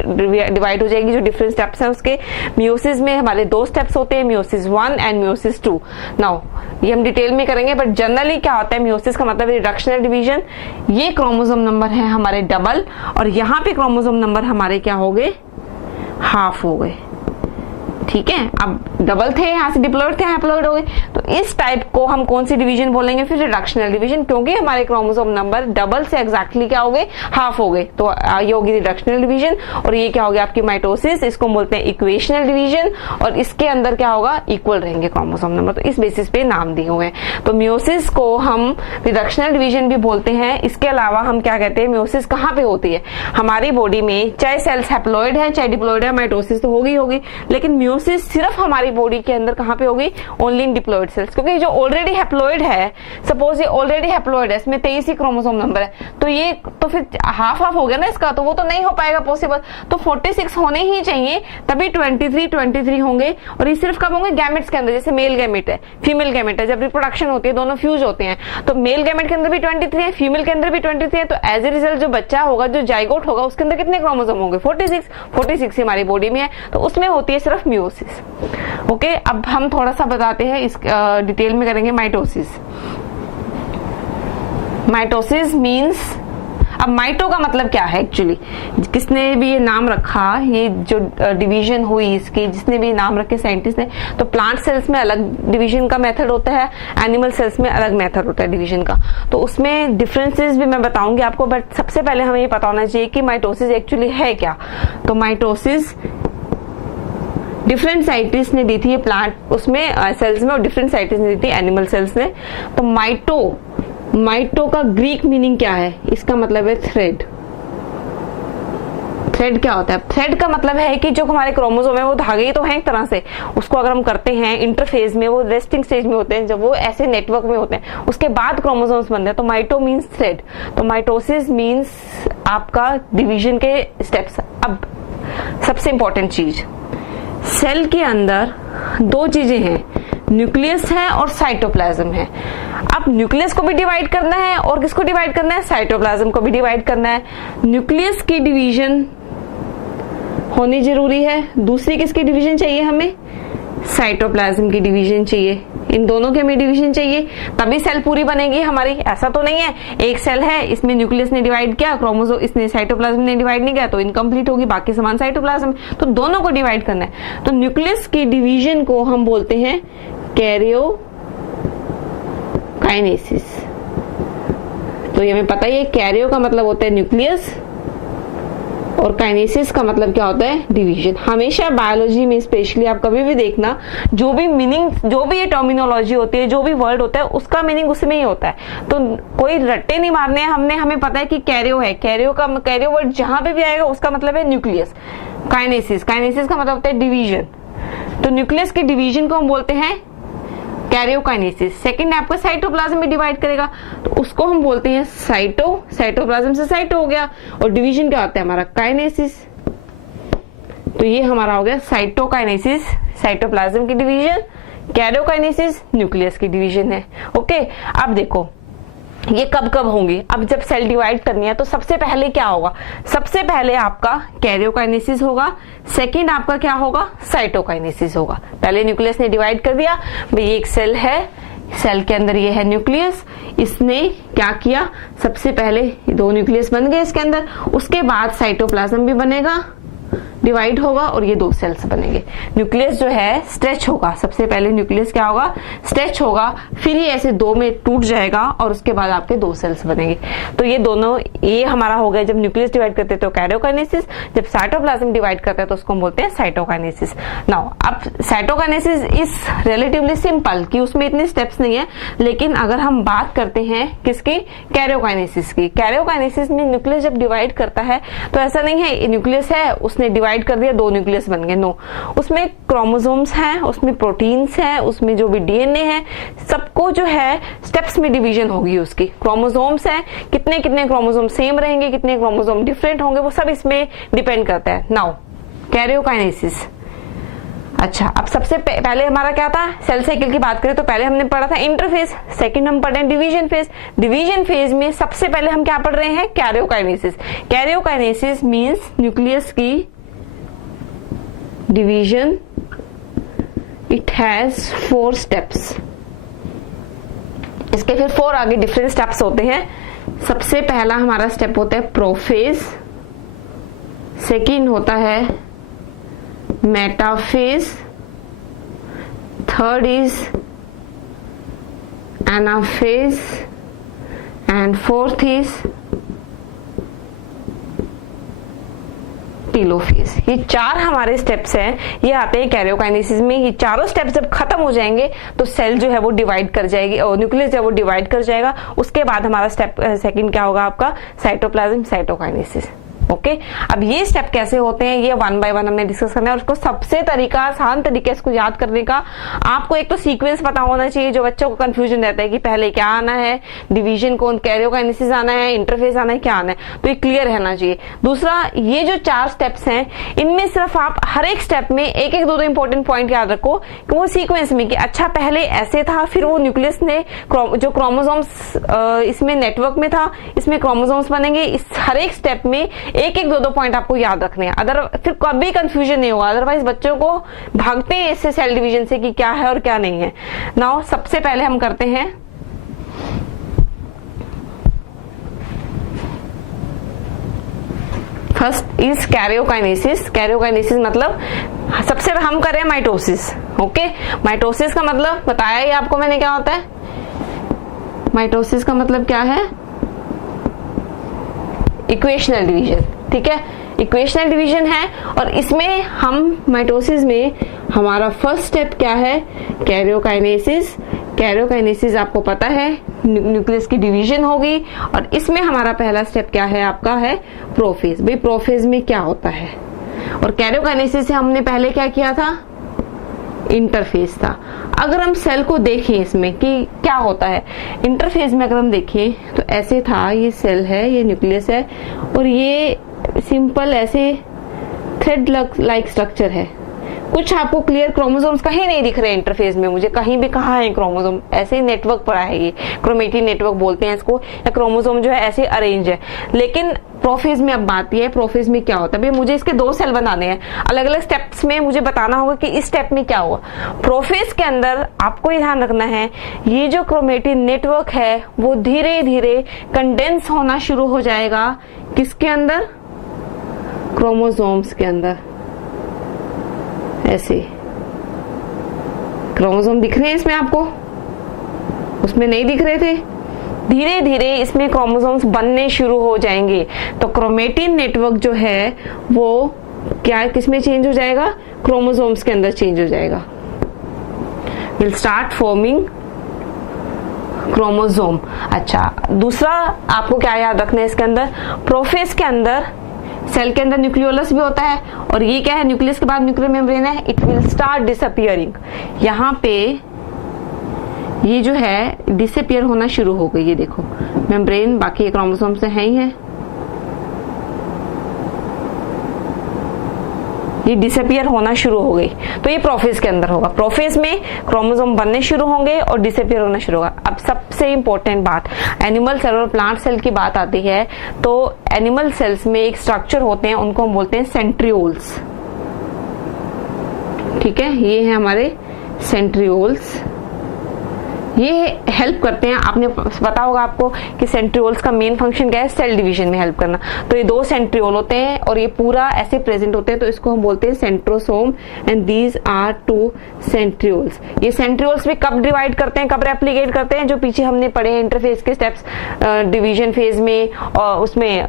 डिवाइड हो जाएगी, जो डिफरेंट स्टेप्स हैं उसके। मियोसिस में हमारे दो स्टेप्स होते हैं, मियोसिस 1 एंड मियोसिस 2। नाउ ये हम डिटेल में करेंगे, बट जनरली क्या होता है? मियोसिस का मतलब रिडक्शनल डिवीजन। ये क्रोमोसोम नंबर है हमारे डबल, और यहाँ पे क्रोमोसोम नंबर हमारे क्या हो गए? हाफ हो गए। ठीक है, अब डबल थे, यहाँ से डिप्लॉयड थे, हैप्लॉयड हो गए। तो इस टाइप को हम कौन सी डिवीजन बोलेंगे? फिर रिडक्शनल डिवीजन, क्योंकि हमारे क्रोमोसोम नंबर डबल से एग्जैक्टली क्या हो गए? हाफ हो गए। तो ये होगी रिडक्शनल डिवीजन, और ये क्या हो गया? आपकी माइटोसिस। इसको बोलते हैं इक्वेशनल डिवीजन, और इसके अंदर क्या होगा? इक्वल रहेंगे क्रोमोसोम नंबर। तो इस बेसिस पे नाम दिए हुए हैं। तो मियोसिस को हम रिडक्शनल डिवीजन भी बोलते हैं। इसके अलावा हम क्या कहते हैं? मियोसिस कहाँ पे होती है? हमारी बॉडी में चाहे सेल्स हैप्लॉयड है चाहे डिप्लॉयड है, माइटोसिस तो होगी होगी, लेकिन मियोसिस सिर्फ हमारी बॉडी के अंदर कहां पे होगी? Only in diploid cells. क्योंकि जो ऑलरेडी हैप्लॉयड है, सपोज ये ऑलरेडी हैप्लॉयड है, इसमें 23 ही क्रोमोसोम नंबर है, तो ये तो फिर हाफ हाफ हो गया ना इसका, तो वो तो नहीं हो पाएगा पॉसिबल। तो 46 होने ही चाहिए, तभी 23 होंगे। और ये सिर्फ कब होंगे? गैमेट्स के अंदर। जैसे मेल गैमेट है, फीमेल गैमेट है, जब रिप्रोडक्शन होती है दोनों फ्यूज होते हैं, तो मेल गैमेट के अंदर भी 23 है, फीमेल के अंदर भी 23 है। तो एज ए रिजल्ट जो बच्चा होगा, जो जाइगोट होगा, उसके अंदर कितने क्रोमोसोम होंगे? 46 हमारी बॉडी में है, तो उसमें होती है सिर्फ मियोसिस। ओके, अब हम थोड़ा सा बताते हैं, इस डिटेल में करेंगे माइटोसिस। माइटोसिस मींस, अब माइटो का मतलब क्या है एक्चुअली? किसने भी ये नाम रखा, ये जो डिवीजन हुई इसकी, जिसने भी नाम रखे साइंटिस्ट ने, तो प्लांट सेल्स में अलग डिवीजन का मेथड होता है, एनिमल सेल्स में अलग मेथड होता है डिवीजन का। तो उसमें डिफरेंसेस भी मैं बताऊंगी आपको, बट सबसे पहले हमें ये पता होना चाहिए कि माइटोसिस एक्चुअली है क्या। तो माइटोसिस डिफरेंट साइंटिस्ट ने दी थी ये प्लांट, उसमें सेल्स में, और डिफरेंट साइंटिस्ट ने दी थी एनिमल सेल्स ने। तो माइटो का ग्रीक मीनिंग क्या है? इसका मतलब है थ्रेड। थ्रेड क्या होता है? थ्रेड का मतलब है कि जो हमारे क्रोमोसोम है वो धागे ही तो हैं एक तरह से, उसको अगर हम करते हैं इंटरफेज में, वो रेस्टिंग स्टेज में होते हैं, जब वो ऐसे नेटवर्क में होते हैं उसके बाद क्रोमोसोम्स बनते हैं। तो माइटो मीन्स थ्रेड। तो माइटोसिस मीन्स आपका डिवीजन के स्टेप्स। अब सबसे इंपॉर्टेंट चीज, सेल के अंदर दो चीजें हैं, न्यूक्लियस है और साइटोप्लाज्म है। अब न्यूक्लियस को भी डिवाइड करना है, और किसको डिवाइड करना है? साइटोप्लाज्म को भी डिवाइड करना है। न्यूक्लियस की डिवीजन होनी जरूरी है, दूसरी किसकी डिवीजन चाहिए हमें? साइटोप्लाज्म की डिवीजन चाहिए। इन दोनों के हमें डिवीजन चाहिए, तभी सेल पूरी बनेगी हमारी। ऐसा तो नहीं है एक सेल है, इसमें न्यूक्लियस ने डिवाइड किया, क्रोमोसोम इसने साइटोप्लाज्म ने डिवाइड नहीं किया, तो इनकम्प्लीट होगी, बाकी समान साइटोप्लाज्म। तो दोनों को डिवाइड करना है। तो न्यूक्लियस की डिवीजन को हम बोलते हैं कैरियोकाइनेसिस। तो ये हमें पता ही है, कैरियो का मतलब होता है न्यूक्लियस, और काइनेसिस का मतलब क्या होता है, डिवीजन। हमेशा बायोलॉजी में स्पेशली आप कभी भी देखना, जो भी मीनिंग, जो भी ये टर्मिनोलॉजी होती है, जो भी वर्ड होता है, उसका मीनिंग उसमें ही होता है। तो कोई रट्टे नहीं मारने हमने, हमें पता है कि कैरियो है, कैरियो वर्ड जहां पे भी आएगा उसका मतलब है न्यूक्लियस। काइनेसिस का मतलब होता है डिवीजन। तो न्यूक्लियस के डिवीजन को हम बोलते हैं कैरियोकाइनेसिस। सेकंड आपका साइटोप्लाज्म में डिवाइड करेगा तो उसको हम बोलते हैं साइटोप्लाज्म से साइटो हो गया, और डिवीजन क्या होता है हमारा, काइनेसिस। तो ये हमारा हो गया साइटोकाइनेसिस, साइटोप्लाज्म की डिवीजन, कैरियोकाइनेसिस न्यूक्लियस की डिवीजन है। ओके, अब देखो ये कब कब होंगे। अब जब सेल डिवाइड करनी है तो सबसे पहले क्या होगा, सबसे पहले आपका कैरियोकाइनेसिस होगा, सेकंड आपका क्या होगा, साइटोकाइनेसिस होगा। पहले न्यूक्लियस ने डिवाइड कर दिया, भाई ये एक सेल है, सेल के अंदर ये है न्यूक्लियस, इसने क्या किया, सबसे पहले दो न्यूक्लियस बन गए इसके अंदर, उसके बाद साइटोप्लाज्म भी बनेगा, डिवाइड होगा और ये दो सेल्स बनेंगे। न्यूक्लियस जो है स्ट्रेच होगा, सबसे पहले न्यूक्लियस क्या होगा, स्ट्रेच होगा, फिर ये ऐसे दो में टूट जाएगा और उसके बाद आपके दो सेल्स बनेंगे। तो ये दोनों, ये हमारा हो गया जब न्यूक्लियस डिवाइड करते हैं तो कैरियोकाइनेसिस, जब साइटोप्लाज्म डिवाइड करते हैं तो उसको हम बोलते हैं साइटोकाइनेसिस। नाउ अब साइटोकाइनेसिस इज रिलेटिवली सिंपल कि उसमें इतने स्टेप्स नहीं है, लेकिन अगर हम बात करते हैं किसकी, कैरियोकाइनेसिस की, कैरियोकाइनेसिस में न्यूक्लियस जब डिवाइड करता है तो ऐसा नहीं है न्यूक्लियस है उसने डिवाइड कर दिया दो न्यूक्लियस बन गए, नो, उसमें क्रोमोसोम्स हैं, उसमें प्रोटीन्स हैं, उसमें जो भी डीएनए है, सबको जो है स्टेप्स में डिवीजन होगी उसकी। क्रोमोसोम्स हैं, कितने कितने क्रोमोसोम सेम रहेंगे, कितने क्रोमोसोम डिफरेंट होंगे, वो सब इसमें डिपेंड करता है। नाउ कैरियोकाइनेसिस, अच्छा अब सबसे पहले हमारा क्या था, सेल साइकिल की बात करें तो पहले हमने पढ़ा था इंटरफेज, सेकंड हम पढ़े डिवीजन फेज। डिवीजन फेज में सबसे पहले हम क्या पढ़ रहे हैं, कैरियोकाइनेसिस। कैरियोकाइनेसिस मींस न्यूक्लियस की डिवीजन, इट हैज 4 स्टेप्स। इसके फिर 4 आगे डिफरेंट स्टेप्स होते हैं। सबसे पहला हमारा स्टेप होता है प्रोफेज, सेकंड होता है metaphase, third is anaphase and fourth is telophase. ये 4 हमारे स्टेप्स हैं, ये आते हैं कैरियोकाइनेसिस में। ये चारों स्टेप्स जब खत्म हो जाएंगे तो सेल जो है वो डिवाइड कर जाएगी और न्यूक्लियस जो है वो डिवाइड कर जाएगा। उसके बाद हमारा स्टेप सेकंड क्या होगा आपका, साइटोप्लाज्म, साइटोकाइनेसिस। ओके, अब ये स्टेप कैसे होते हैं ये 1 बाय 1 हमने डिस्कस करना है, और उसको सबसे तरीका, आसान तरीके इसको याद करने का, आपको एक तो सीक्वेंस पता होना चाहिए। जो बच्चों को कंफ्यूजन रहता है कि पहले क्या आना है, डिवीजन कौन, कैरियोकाइनेसिस आना है, इंटरफेस आना है, क्या आना है, तो ये क्लियर रहना चाहिए। दूसरा, ये जो 4 स्टेप्स हैं इनमें सिर्फ आप हर एक स्टेप में एक एक दो इंपॉर्टेंट पॉइंट याद रखो कि वो सीक्वेंस में कि अच्छा पहले ऐसे था, फिर वो न्यूक्लियस ने जो क्रोमोसोम्स इसमें नेटवर्क में था, इसमें क्रोमोसोम्स बनेंगे। इस हर एक स्टेप में एक एक दो पॉइंट आपको याद रखने हैं, अदर फिर कभी कंफ्यूजन नहीं होगा। अदरवाइज बच्चों को भागते हैं इससे सेल डिवीजन से कि क्या है और क्या नहीं है। नाउ सबसे पहले हम करते हैं फर्स्ट इज कैरियोकाइनेसिस। कैरियोकाइनेसिस मतलब सबसे हम करें माइटोसिस। ओके, माइटोसिस का मतलब बताया ही आपको मैंने क्या होता है। माइटोसिस का मतलब क्या है, इक्वेशनल डिवीजन। ठीक है, इक्वेशनल डिवीजन है, और इसमें हम माइटोसिस में हमारा फर्स्ट स्टेप क्या है, कैरियोकाइनेसिस। कैरियोकाइनेसिस आपको पता है न्यूक्लियस की डिवीजन होगी, और इसमें हमारा पहला स्टेप क्या है आपका, है प्रोफेज। भाई प्रोफेज में क्या होता है, और कैरियोकाइनेसिस से हमने पहले क्या किया था, इंटरफेज था। अगर हम सेल को देखें इसमें कि क्या होता है, इंटरफेज में अगर हम देखें तो ऐसे था, ये सेल है, ये न्यूक्लियस है, और ये सिंपल ऐसे थ्रेड लाइक स्ट्रक्चर है। कुछ आपको क्लियर क्रोमोसोम्स कहीं नहीं दिख रहे इंटरफेज में, मुझे कहीं भी कहाँ है क्रोमोसोम, ऐसे ही नेटवर्क पड़ा है, ये क्रोमेटिन नेटवर्क बोलते हैं इसको, या क्रोमोसोम जो है ऐसे अरेंज है। लेकिन प्रोफेज में अब बात यह है, प्रोफेज में क्या होता है, भाई मुझे इसके 2 सेल बनाने हैं, अलग अलग स्टेप्स में मुझे बताना होगा कि इस स्टेप में क्या हुआ। प्रोफेज के अंदर आपको ये ध्यान रखना है, ये जो क्रोमेटिन नेटवर्क है वो धीरे धीरे कंडेंस होना शुरू हो जाएगा, किसके अंदर, क्रोमोसोम्स के अंदर। ऐसे क्रोमोसोम दिख रहे हैं इसमें आपको, उसमें नहीं दिख रहे थे, धीरे धीरे इसमें क्रोमोसोम्स बनने शुरू हो जाएंगे। तो क्रोमेटिन नेटवर्क जो है वो क्या किसमें चेंज हो जाएगा, क्रोमोसोम्स के अंदर चेंज हो जाएगा। Will start forming chromosome. अच्छा, दूसरा आपको क्या याद रखना है इसके अंदर, प्रोफेज के अंदर सेल के अंदर न्यूक्लियोलस भी होता है, और ये क्या है, न्यूक्लियस के बाद न्यूक्लियर मेम्ब्रेन है। It will start disappearing. यहाँ पे ये जो है डिसअपियर होना शुरू हो गई। ये देखो मेम्ब्रेन बाकी क्रोमोसोम से है ही है, ये डिसअपियर होना शुरू हो गई। तो ये प्रोफेज के अंदर होगा। प्रोफेज में क्रोमोसोम बनने शुरू होंगे और डिसअपियर होना शुरू होगा। अब सबसे इंपॉर्टेंट बात, एनिमल सेल और प्लांट सेल की बात आती है तो एनिमल सेल्स में एक स्ट्रक्चर होते हैं, उनको हम बोलते हैं सेंट्रियोल्स। ठीक है, ये है हमारे सेंट्रियोल्स। ये हेल्प करते हैं, आपने पता होगा आपको कि सेंट्रियोल्स का मेन फंक्शन क्या है, सेल डिवीजन में हेल्प करना। तो ये 2 सेंट्रियोल होते हैं और ये पूरा ऐसे प्रेजेंट होते हैं, तो इसको हम बोलते हैं centrosome, and these are 2 centrioles. ये सेंट्रियोल्स भी कब डिवाइड करते हैं, कब रेप्लिकेट करते हैं, जो पीछे हमने पढ़े हैं इंटरफेज के स्टेप्स, डिवीजन फेज में, और उसमें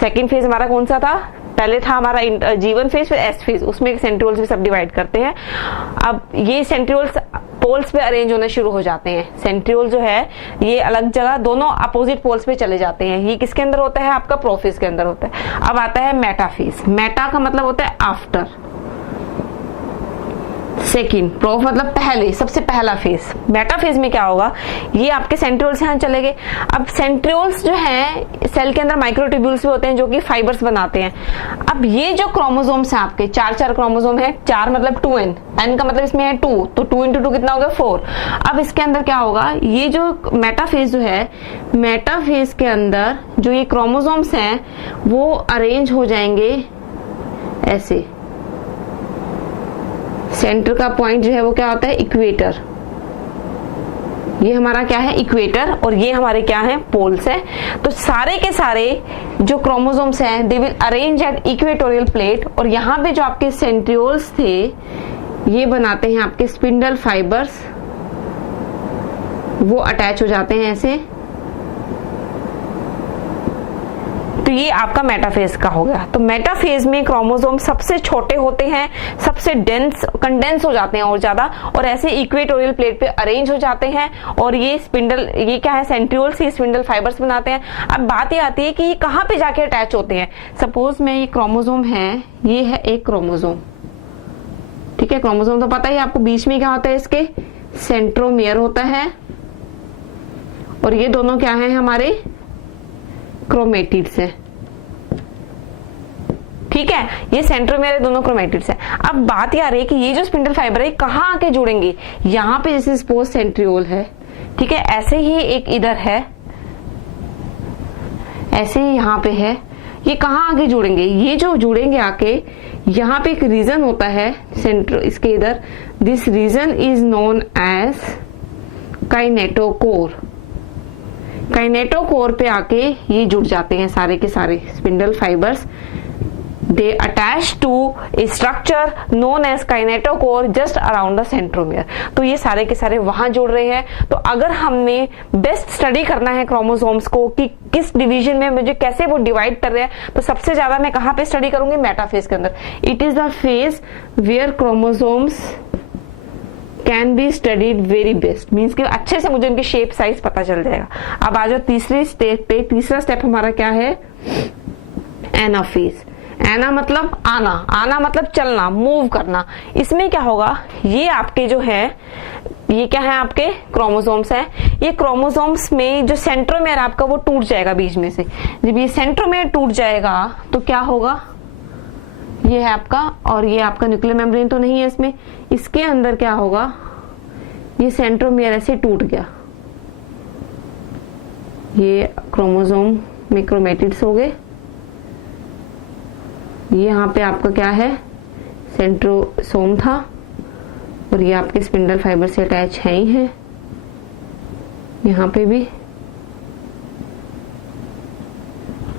सेकेंड फेज हमारा कौन सा था, पहले था हमारा G1 फेज, फिर S फेज, उसमें सेंट्रियोल्स भी सब डिवाइड करते हैं। अब ये सेंट्रियोल्स पोल्स पे अरेंज होना शुरू हो जाते हैं। सेंट्रियोल जो है ये अलग जगह, दोनों अपोजिट पोल्स पे चले जाते हैं। ये किसके अंदर होता है, आपका प्रोफेज के अंदर होता है। अब आता है मेटाफेज। मेटा का मतलब होता है आफ्टर, सेकेंड, प्रो मतलब पहले, सबसे पहला फेज। मेटा फेज में क्या होगा, ये आपके सेंट्रियोल्स यहाँ चले गए। अब सेंट्रियोल्स जो है सेल के अंदर माइक्रोट्यूब्यूल्स भी होते हैं जो कि फाइबर्स बनाते हैं। अब ये जो क्रोमोसोम्स हैं आपके, 4 क्रोमोसोम है, 4 मतलब 2n, n का मतलब इसमें है 2, तो 2 × 2 कितना हो गया, 4। अब इसके अंदर क्या होगा, ये जो मेटाफेज जो है, मेटाफेज के अंदर जो ये क्रोमोसोम्स हैं वो अरेंज हो जाएंगे ऐसे। सेंटर का पॉइंट जो है वो क्या होता है, इक्वेटर। ये हमारा क्या है, इक्वेटर, और ये हमारे क्या है, पोल्स है। तो सारे के सारे जो क्रोमोसोम्स हैं they will arrange at equatorial plate, और यहाँ पे जो आपके सेंट्रियोल्स थे ये बनाते हैं आपके स्पिंडल फाइबर्स, वो अटैच हो जाते हैं ऐसे। तो ये आपका मेटाफेज का हो गया। तो मेटाफेज में क्रोमोसोम सबसे छोटे होते हैं, सबसे डेंस कंडेंस हो जाते हैं और ज्यादा, और ऐसे इक्वेटोरियल प्लेट पे अरेंज हो जाते हैं। और ये स्पिंडल, ये क्या है, सेंट्रियोल्स ही स्पिंडल फाइबर्स बनाते हैं। अब बात ये आती है कि ये कहाँ पे जाके अटैच होते हैं। सपोज में ये क्रोमोसोम है, ये है एक क्रोमोसोम, ठीक है। क्रोमोसोम तो पता ही आपको, बीच में क्या होता है इसके, सेंट्रोमियर होता है, और ये दोनों क्या है हमारे क्रोमेटिड्स है। ठीक है, ये सेंट्रोमियर दोनों क्रोमेटिड्स है। अब बात ये आ रही है कि ये जो स्पिंडल फाइबर है कहाँ आके जुड़ेंगे, यहाँ पे जैसे सपोज सेंट्रियोल है, ठीक है, ऐसे ही एक इधर है, ऐसे ही यहाँ पे है, ये कहाँ आके जुड़ेंगे, ये जो जुड़ेंगे आके यहाँ पे एक रीजन होता है सेंट्रो, इसके इधर, this region is known as kinetochore. Kinetochore पे आके ये जुड़ जाते हैं सारे के सारे spindle fibres. They attach to a structure known as kinetochore just around the centromere. तो ये सारे के सारे वहां जुड़ रहे हैं। तो अगर हमने बेस्ट स्टडी करना है क्रोमोसोम्स को कि किस डिवीजन में मुझे कैसे वो डिवाइड कर रहे हैं, तो सबसे ज्यादा मैं कहां पे स्टडी करूंगी, मेटाफेज के अंदर। It is the phase where chromosomes can be studied very best, means कि अच्छे से मुझे उनकी शेप साइज पता चल जाएगा। अब आ जाओ तीसरे स्टेप पे। तीसरा स्टेप हमारा क्या है, एनाफेज। एना मतलब आना, आना मतलब चलना, मूव करना। इसमें क्या होगा, ये आपके जो है, ये क्या है, आपके क्रोमोसोम्स हैं। ये क्रोमोसोम्स में जो सेंट्रोमियर आपका वो टूट जाएगा बीच में से। जब ये सेंट्रोमियर टूट जाएगा तो क्या होगा, ये है आपका, और ये आपका न्यूक्लियर मेम्ब्रेन तो नहीं है इसमें, इसके अंदर क्या होगा, ये सेंट्रोमियर ऐसे टूट गया। ये क्रोमोसोम में क्रोमेटिड्स हो गए। ये यहाँ पे आपका क्या है, सेंट्रोसोम था, और ये आपके स्पिंडल फाइबर से अटैच है ही है। यहाँ पे भी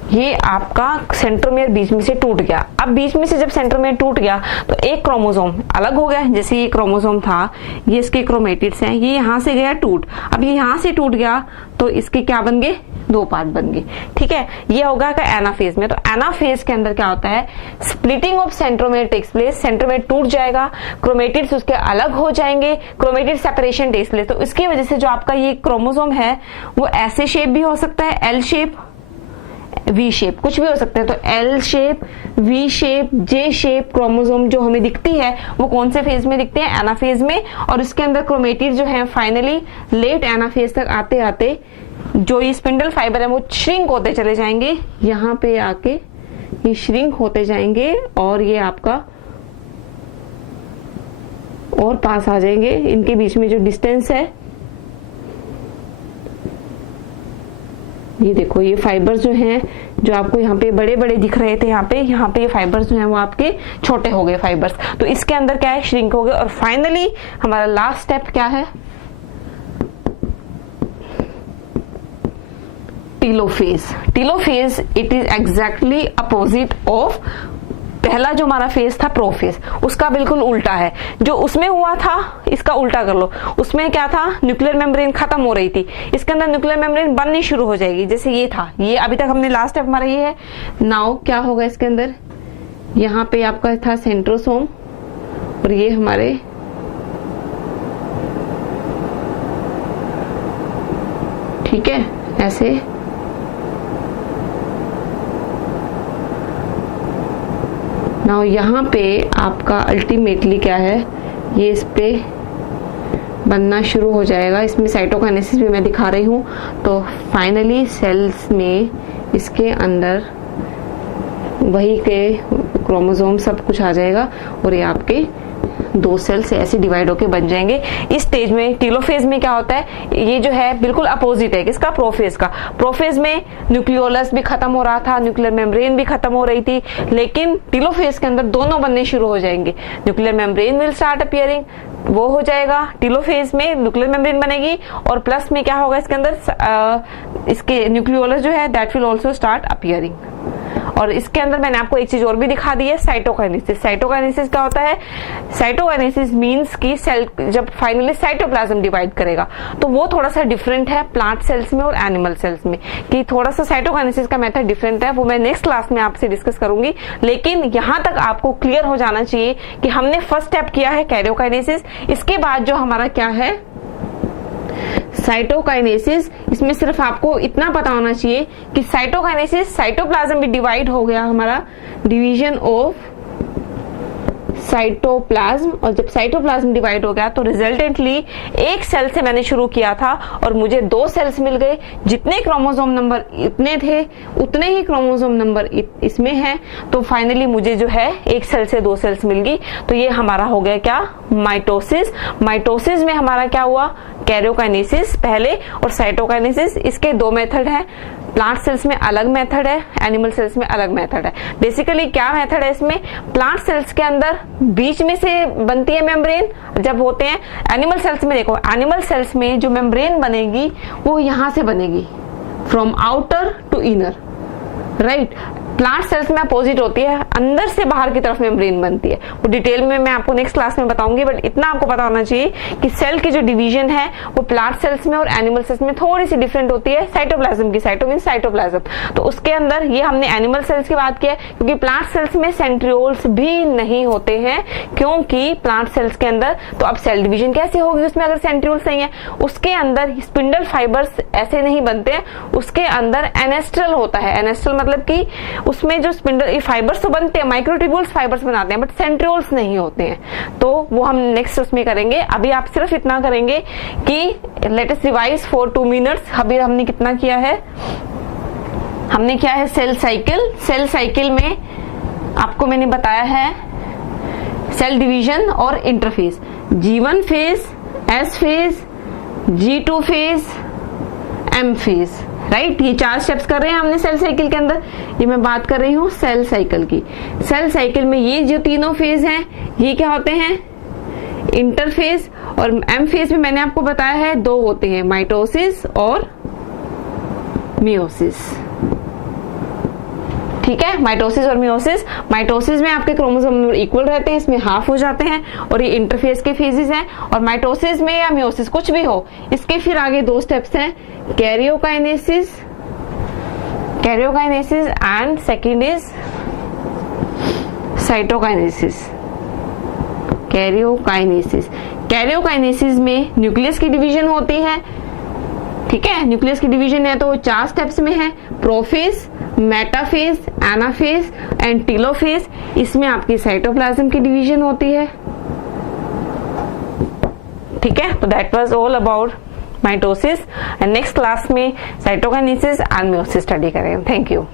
ये आपका सेंट्रोमियर बीच में से टूट गया। अब बीच में से जब सेंट्रोमियर टूट गया तो एक क्रोमोसोम अलग हो गया। जैसे ये क्रोमोसोम था, ये इसके क्रोमेटिड्स हैं, ये यहां से गया टूट, अब ये यहां से टूट गया तो इसके क्या बन गए, 2 पार्ट बन गए। ठीक है, ये होगा का एनाफेज में। तो एनाफेज के अंदर क्या होता है, splitting of centromere takes place, centromere टूट जाएगा, क्रोमेटिड्स उसके अलग हो जाएंगे, क्रोमेटिड सेपरेशन टेक्स प्लेस। तो इसकी वजह से जो आपका ये क्रोमोसोम है वो ऐसे शेप भी हो सकता है, एल शेप, वी शेप, कुछ भी हो सकते हैं। तो एल शेप, वी शेप, जे शेप क्रोमोसोम जो हमें दिखती है वो कौन से फेज में दिखते हैं, एनाफेज में। और इसके अंदर क्रोमेटिड जो है फाइनली लेट एनाफेज तक आते आते जो ये स्पिंडल फाइबर है वो श्रिंक होते चले जाएंगे, यहाँ पे आके ये श्रिंक होते जाएंगे और ये आपका और पास आ जाएंगे। इनके बीच में जो डिस्टेंस है, ये देखो ये फाइबर्स जो हैं, जो आपको यहाँ पे बड़े बड़े दिख रहे थे, यहाँ पे ये फाइबर्स जो हैं वो आपके छोटे हो गए फाइबर्स। तो इसके अंदर क्या है, श्रिंक हो गए। और फाइनली हमारा लास्ट स्टेप क्या है, telophase. Telophase it is exactly opposite of पहला जो हमारा फेज था प्रोफेज, उसका बिल्कुल उल्टा है। जो उसमें हुआ था इसका उल्टा कर लो। उसमें क्या था, न्यूक्लियर मेम्ब्रेन खत्म हो रही थी, इसके अंदर न्यूक्लियर मेम्ब्रेन बननी शुरू हो जाएगी। जैसे ये था, ये अभी तक हमने लास्ट स्टेप हमारा ये है। नाउ क्या होगा इसके अंदर, यहाँ पे आपका था सेंट्रोसोम और ये हमारे ठीक है ऐसे नाउ यहाँ पे आपका अल्टीमेटली क्या है, ये इस पे बनना शुरू हो जाएगा। इसमें साइटोकाइनेसिस भी मैं दिखा रही हूँ। तो फाइनली सेल्स में इसके अंदर वही के क्रोमोसोम सब कुछ आ जाएगा और ये आपके 2 सेल्स ऐसे डिवाइड होके बन जाएंगे। इस स्टेज में टीलोफेज में क्या होता है, ये जो है बिल्कुल अपोजिट है किसका, प्रोफेज का। प्रोफेज में न्यूक्लियोलस भी खत्म हो रहा था, न्यूक्लियर मेम्ब्रेन भी खत्म हो रही थी, लेकिन टीलोफेज के अंदर दोनों बनने शुरू हो जाएंगे। Nuclear membrane will start appearing, वो हो जाएगा टीलोफेज में, न्यूक्लियर मेम्ब्रेन बनेगी और प्लस में क्या होगा इसके अंदर इसके न्यूक्लियोलस जो है that will also start appearing. और इसके अंदर मैंने आपको एक चीज और भी दिखा दी है, साइटोकाइनेसिस। साइटोकाइनेसिस क्या होता है, साइटोकाइनेसिस मींस कि सेल जब फाइनली साइटोप्लाज्म डिवाइड करेगा तो वो थोड़ा सा डिफरेंट है प्लांट सेल्स में और एनिमल सेल्स में, कि थोड़ा सा साइटोकाइनेसिस का मेथड डिफरेंट है। वो मैं नेक्स्ट क्लास में आपसे डिस्कस करूंगी। लेकिन यहां तक आपको क्लियर हो जाना चाहिए कि हमने फर्स्ट स्टेप किया है कैरियोकाइनेसिस, इसके बाद जो हमारा क्या है साइटोकाइनेसिस। इसमें सिर्फ आपको इतना पता होना चाहिए कि साइटोकाइनेसिस, साइटोप्लाज्म भी डिवाइड हो गया हमारा, डिवीजन ऑफ साइटोप्लाज्म। और जब साइटोप्लाज्म डिवाइड हो गया तो रिजल्टेंटली एक सेल से मैंने शुरू किया था और मुझे 2 सेल्स मिल गए। जितने क्रोमोसोम नंबर इतने थे उतने ही क्रोमोसोम नंबर इसमें है। तो फाइनली मुझे जो है एक सेल से 2 सेल्स मिल गई। तो ये हमारा हो गया क्या, माइटोसिस। माइटोसिस में हमारा क्या हुआ, कैरियोकाइनेसिस पहले और साइटोकाइनेसिस। इसके 2 मेथड है, प्लांट सेल्स में अलग मेथड है, एनिमल सेल्स में अलग मेथड है। बेसिकली क्या मेथड है इसमें, प्लांट सेल्स के अंदर बीच में से बनती है मेम्ब्रेन जब होते हैं। एनिमल सेल्स में देखो, एनिमल सेल्स में जो मेम्ब्रेन बनेगी वो यहां से बनेगी, from outer to inner, right. Plant cells में अपोजिट होती है, अंदर से बाहर की तरफ मेम्ब्रेन बनती है। वो डिटेल में मैं आपको नेक्स्ट क्लास में बताऊंगी, बट इतना आपको पता होना चाहिए कि सेल की जो डिवीजन है वो प्लांट सेल्स में और एनिमल सेल्स में थोड़ी सी डिफरेंट होती है साइटोप्लाज्म की। Cyto means cytoplasm. तो उसके अंदर ये हमने एनिमल सेल्स की बात की है, क्योंकि प्लांट सेल्स में सेंट्रियोल्स भी नहीं होते हैं, क्योंकि प्लांट सेल्स के अंदर तो अब सेल डिवीजन कैसे होगी उसमें अगर सेंट्रियोल्स नहीं है। उसके अंदर स्पिंडल फाइबर्स ऐसे नहीं बनते हैं, उसके अंदर एनेस्ट्रल होता है। एनेस्ट्रल मतलब कि उसमें जो स्पिंडल फाइबर्स तो बनते हैं, माइक्रोट्यूब्यूल्स फाइबर्स बनाते हैं, बट सेंट्रियोल्स नहीं होते हैं। तो वो हम नेक्स्ट उसमें करेंगे। अभी आप सिर्फ इतना करेंगे कि let us revise for 2 minutes. अभी हमने कितना किया है, हमने किया है सेल साइकिल। सेल साइकिल में आपको मैंने बताया है सेल डिवीजन और interphase, G1 phase, S phase, G2 phase, M phase, right. ये 4 स्टेप्स कर रहे हैं हमने सेल साइकिल के अंदर। ये मैं बात कर रही हूँ सेल साइकिल की। सेल साइकिल में ये जो तीनों फेज हैं ये क्या होते हैं, इंटरफेज। और एम फेज में मैंने आपको बताया है 2 होते हैं, माइटोसिस और मियोसिस, ठीक है, माइटोसिस और मियोसिस। माइटोसिस में आपके क्रोमोसोम नंबर इक्वल रहते हैं, इसमें हाफ हो जाते हैं और ये इंटरफेस के फेजेस हैं। और माइटोसिस में या मियोसिस कुछ भी हो, इसके फिर आगे 2 स्टेप्स हैं, karyokinesis and second is cytokinesis. Karyokinesis में न्यूक्लियस की डिवीजन होती है। ठीक है, न्यूक्लियस की डिवीजन है तो 4 स्टेप्स में है, prophase, metaphase, anaphase and telophase. इसमें आपकी साइटोप्लाज्म की डिवीजन होती है। ठीक है, तो that was all about mitosis and next class में साइटोकाइनेसिस एंड मियोसिस स्टडी करेंगे। Thank you.